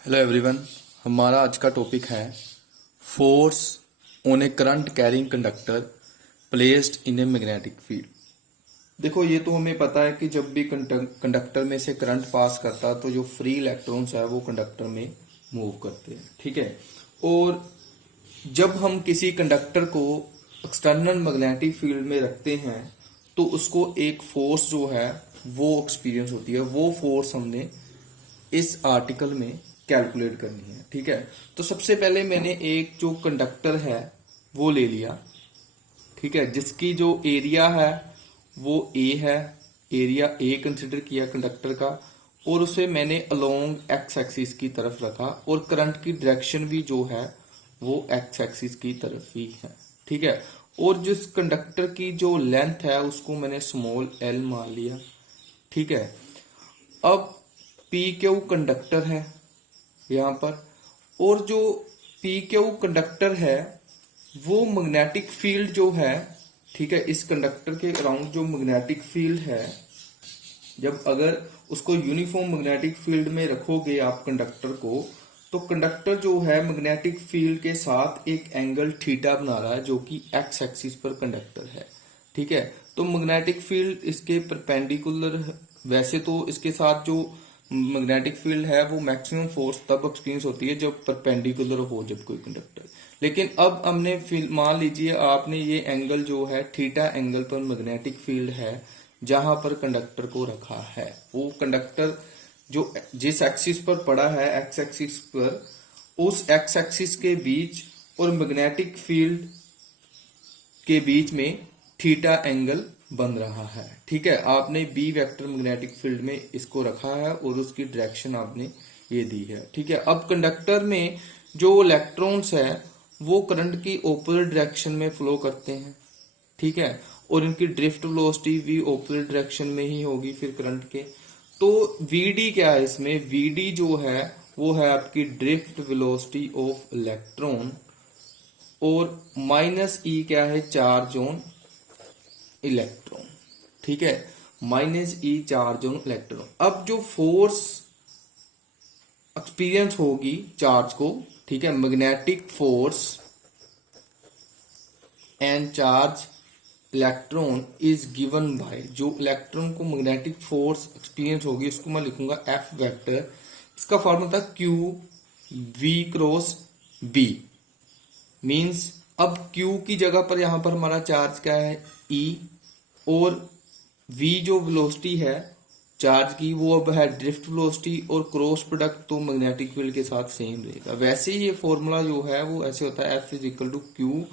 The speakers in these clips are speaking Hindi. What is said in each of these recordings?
Hello everyone. हमारा आज का टॉपिक है force on A current carrying conductor placed in a magnetic field. देखो, ये तो हमें पता है कि जब भी कंडक्टर में से करंट पास करता है तो जो फ्री इलेक्ट्रॉन्स है वो कंडक्टर में मूव करते हैं, ठीक है। और जब हम किसी कंडक्टर को एक्सटर्नल मैग्नेटिक फील्ड में रखते हैं तो उसको एक फोर्स जो है वो एक्सपीरियंस होती है। वो फोर्स हमने इस आर्टिकल में कैलकुलेट करनी है, ठीक है। तो सबसे पहले मैंने एक जो कंडक्टर है वो ले लिया, ठीक है, जिसकी जो एरिया है वो ए है। एरिया ए कंसिडर किया कंडक्टर का और उसे मैंने अलोंग एक्स एक्सिस की तरफ रखा और करंट की डायरेक्शन भी जो है वो एक्स एक्सिस की तरफ ही है, ठीक है। और जिस कंडक्टर की जो लेंथ है उसको मैंने स्मॉल एल मान लिया, ठीक है। अब पी क्यू कंडक्टर है यहाँ पर, और जो पी क्यू कंडक्टर है वो मैग्नेटिक फील्ड जो है, ठीक है, इस कंडक्टर के अराउंड जो मैग्नेटिक फील्ड है, जब अगर उसको यूनिफॉर्म मैग्नेटिक फील्ड में रखोगे आप कंडक्टर को, तो कंडक्टर जो है मैग्नेटिक फील्ड के साथ एक एंगल थीटा बना रहा है जो कि एक्स एक्सिस पर कंडक्टर है, ठीक है। तो मैग्नेटिक फील्ड इसके परपेंडिकुलर, वैसे तो इसके साथ जो मैग्नेटिक फील्ड है वो मैक्सिमम फोर्स तब एक्सपीरियंस होती है जब परपेंडिकुलर हो, जब कोई कंडक्टर। लेकिन अब हमने मान लीजिए आपने ये एंगल जो है थीटा एंगल पर मैग्नेटिक फील्ड है जहां पर कंडक्टर को रखा है, वो कंडक्टर जो जिस एक्सिस पर पड़ा है एक्स एक्सिस पर, उस एक्स एक्सिस के बीच और मैग्नेटिक फील्ड के बीच में थीटा एंगल बन रहा है, ठीक है। आपने बी वेक्टर मैग्नेटिक फील्ड में इसको रखा है और उसकी डायरेक्शन आपने ये दी है, ठीक है। अब कंडक्टर में जो इलेक्ट्रॉन्स है वो करंट की ऑपोजिट डायरेक्शन में फ्लो करते हैं, ठीक है, और इनकी ड्रिफ्ट वेलोसिटी भी ऑपोजिट डायरेक्शन में ही होगी फिर करंट के। तो वीडी क्या है इसमें, वीडी जो है वो है आपकी ड्रिफ्ट वेलोसिटी ऑफ इलेक्ट्रॉन, और माइनस ई क्या है, चार्ज ऑन इलेक्ट्रॉन, ठीक है, minus E charge on electron. अब जो फोर्स एक्सपीरियंस होगी चार्ज को, ठीक है, magnetic force and charge electron is given by, जो इलेक्ट्रॉन को मैग्नेटिक फोर्स एक्सपीरियंस होगी उसको मैं लिखूंगा एफ वेक्टर। इसका फॉर्मूला था Q V cross B, means अब Q की जगह पर यहां पर हमारा चार्ज क्या है E, और V जो वेलोसिटी है चार्ज की वो अब है ड्रिफ्ट वेलोसिटी, और क्रॉस प्रोडक्ट तो मैग्नेटिक फील्ड के साथ सेम रहेगा। वैसे ही ये फॉर्मूला जो है वो ऐसे होता है F is equal to Q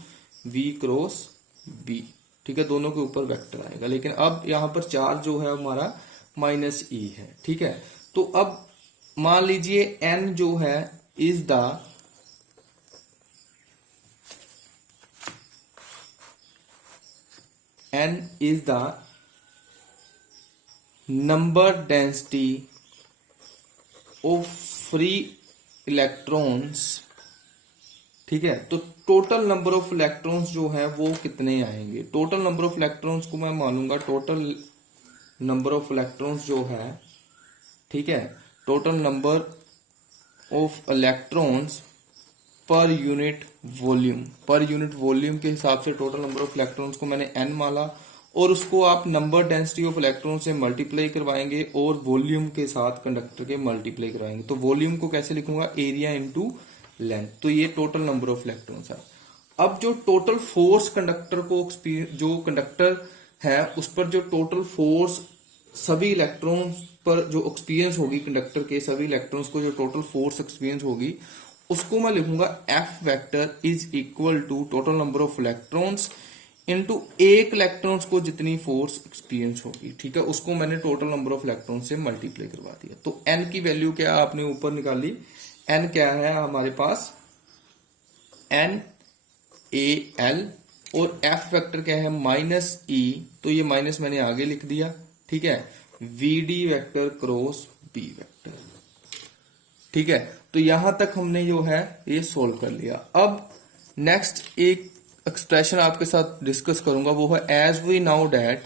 V cross B, ठीक है, दोनों के ऊपर वेक्टर आएगा। लेकिन अब यहां पर चार्ज जो है हमारा माइनस E है, ठीक है। तो अब मान लीजिए N जो है is the N is the number density of free electrons, ठीक है। तो टोटल नंबर ऑफ इलेक्ट्रॉन्स जो है वो कितने आएंगे, टोटल नंबर ऑफ इलेक्ट्रॉन्स को मैं मानूंगा टोटल नंबर ऑफ इलेक्ट्रॉन्स जो है, ठीक है, total number of electrons per unit volume, per unit volume के हिसाब से टोटल नंबर ऑफ इलेक्ट्रॉन्स को मैंने n माना, और उसको आप नंबर डेंसिटी ऑफ इलेक्ट्रॉन से मल्टीप्लाई करवाएंगे और वॉल्यूम के साथ कंडक्टर के मल्टीप्लाई करवाएंगे। तो वॉल्यूम को कैसे लिखूंगा, एरिया इनटू लेंथ। तो ये टोटल नंबर ऑफ इलेक्ट्रॉन्स है। अब जो टोटल फोर्स कंडक्टर को, जो कंडक्टर है उस पर जो टोटल फोर्स सभी इलेक्ट्रॉन्स पर जो एक्सपीरियंस होगी, कंडक्टर के सभी इलेक्ट्रॉन्स को जो टोटल फोर्स एक्सपीरियंस होगी उसको मैं लिखूंगा F vector is equal to total number of electrons into एक इलेक्ट्रॉन्स को जितनी फोर्स एक्सपीरियंस होगी, ठीक है, उसको मैंने टोटल नंबर ऑफ इलेक्ट्रॉन से मल्टीप्लाई करवा दिया। तो एन की वैल्यू क्या आपने ऊपर निकाली, एन क्या है हमारे पास, एन ए एल, और एफ वेक्टर क्या है माइनस ई, तो ये माइनस मैंने आगे लिख दिया, ठीक है, V D vector cross B vector, ठीक है। तो यहां तक हमने जो है ये सोल्व कर लिया। अब नेक्स्ट एक एक्सप्रेशन आपके साथ डिस्कस करूंगा, वो है एज वी नाउ डैट,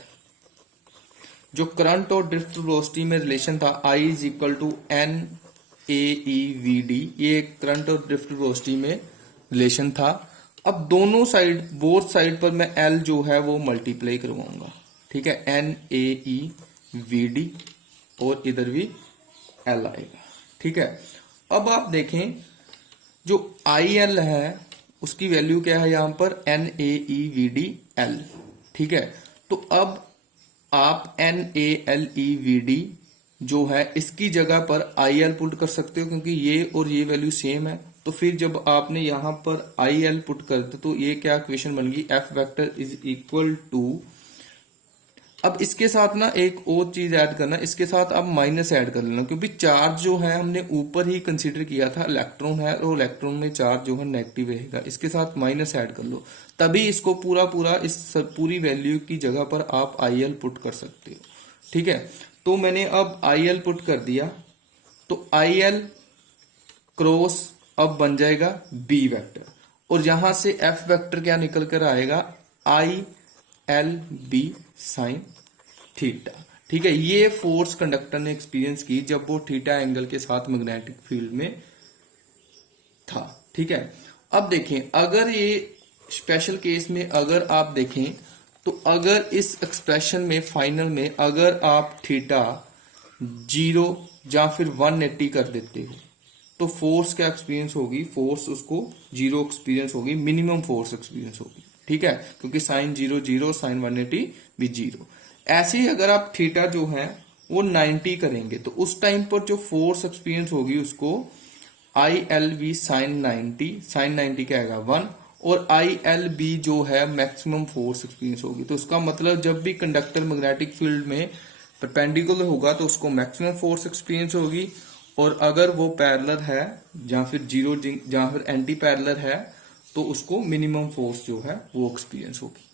जो करंट और ड्रिफ्ट वेलोसिटी में रिलेशन था I is equal to n FAEVD, ये करंट और ड्रिफ्ट वेलोसिटी में रिलेशन था। अब दोनों साइड, बोथ साइड पर मैं L जो है वो मल्टीप्लाई करवाऊंगा, ठीक है, NAEVD, और इधर भी L आएगा, ठीक है। अब आप देखें जो IL है उसकी वैल्यू क्या है यहाँ पर, NAEVDL, ठीक है। तो अब आप NALEVD जो है इसकी जगह पर IL पुट कर सकते हो, क्योंकि ये और ये वैल्यू सेम है। तो फिर जब आपने यहां पर IL पुट कर दे तो ये क्या इक्वेशन बन गई, F vector is equal to, अब इसके साथ ना एक और चीज ऐड करना, इसके साथ आप माइनस ऐड कर लेना, क्योंकि चार्ज जो है हमने ऊपर ही कंसीडर किया था इलेक्ट्रॉन है, और इलेक्ट्रॉन में चार्ज जो है नेगेटिव रहेगा, इसके साथ माइनस ऐड कर लो, तभी इसको पूरा पूरा इस पूरी वैल्यू की जगह पर आप IL पुट कर सकते हो, ठीक है। तो मैंने अब IL पुट कर दिया, तो IL क्रॉस अब बन जाएगा B वेक्टर, और यहां से F वेक्टर क्या निकल कर आएगा, ILB साइन थीटा, ठीक है। ये फोर्स कंडक्टर ने एक्सपीरियंस की जब वो थीटा एंगल के साथ मैग्नेटिक फील्ड में था, ठीक है। अब देखें, अगर ये स्पेशल केस में अगर आप देखें तो अगर इस एक्सप्रेशन में फाइनल में अगर आप थीटा 0 या फिर 180 कर देते हो तो फोर्स क्या एक्सपीरियंस होगी, फोर्स उसको 0 एक्सपीरियंस होगी, मिनिमम फोर्स एक्सपीरियंस होगी, ठीक है, क्योंकि साइन 0 0, साइन 180 भी 0। ऐसे ही अगर आप थीटा जो है वो 90 करेंगे तो उस टाइम पर जो फोर्स एक्सपीरियंस होगी उसको ILV साइन 90, साइन 90 क्या आएगा 1, और ILB जो है मैक्सिमम फोर्स एक्सपीरियंस होगी। तो इसका मतलब जब भी कंडक्टर मैग्नेटिक फील्ड में परपेंडिकुलर होगा तो उसको मैक्सिमम फोर्स एक्सपीरियंस होगी, और अगर वो पैरेलल है या फिर जीरो या फिर एंटी पैरेलल है तो उसको मिनिमम फोर्स जो है वो एक्सपीरियंस होगी।